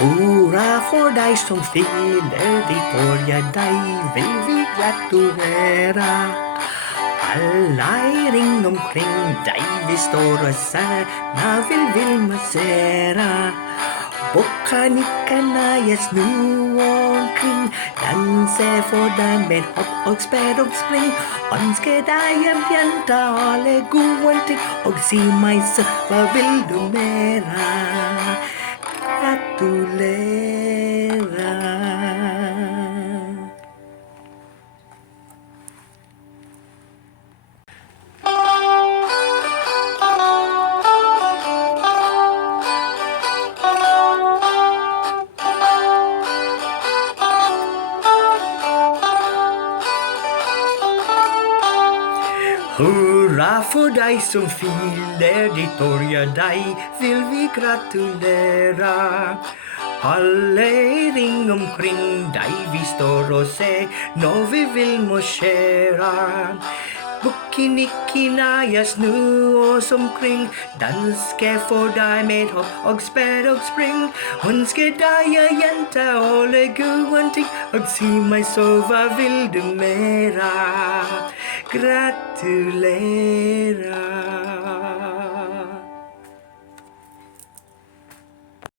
Hurra for deg som fyller ditt år, ja deg vil vi gratulere. Alle ring omkring deg vi står og ser, vil marsjere. Bukke, nikke, neie, snu omkring, danse for deg med hopp og sprett og spring. Ønske deg en jente, alle gode ting, og si meg så, hva vil du mere? Gratulere. Hurra for deg som fyller ditt år, ja deg vil vi gratulere. Alle ring omkring deg vi står og ser, når vi vil marsjere. Bukke, nikke, neie, snu oss omkring, danse for deg med hopp og sprett og spring. Ønske deg en jente, alle gode ting, og si meg så, hva vil du mere? Gratulere.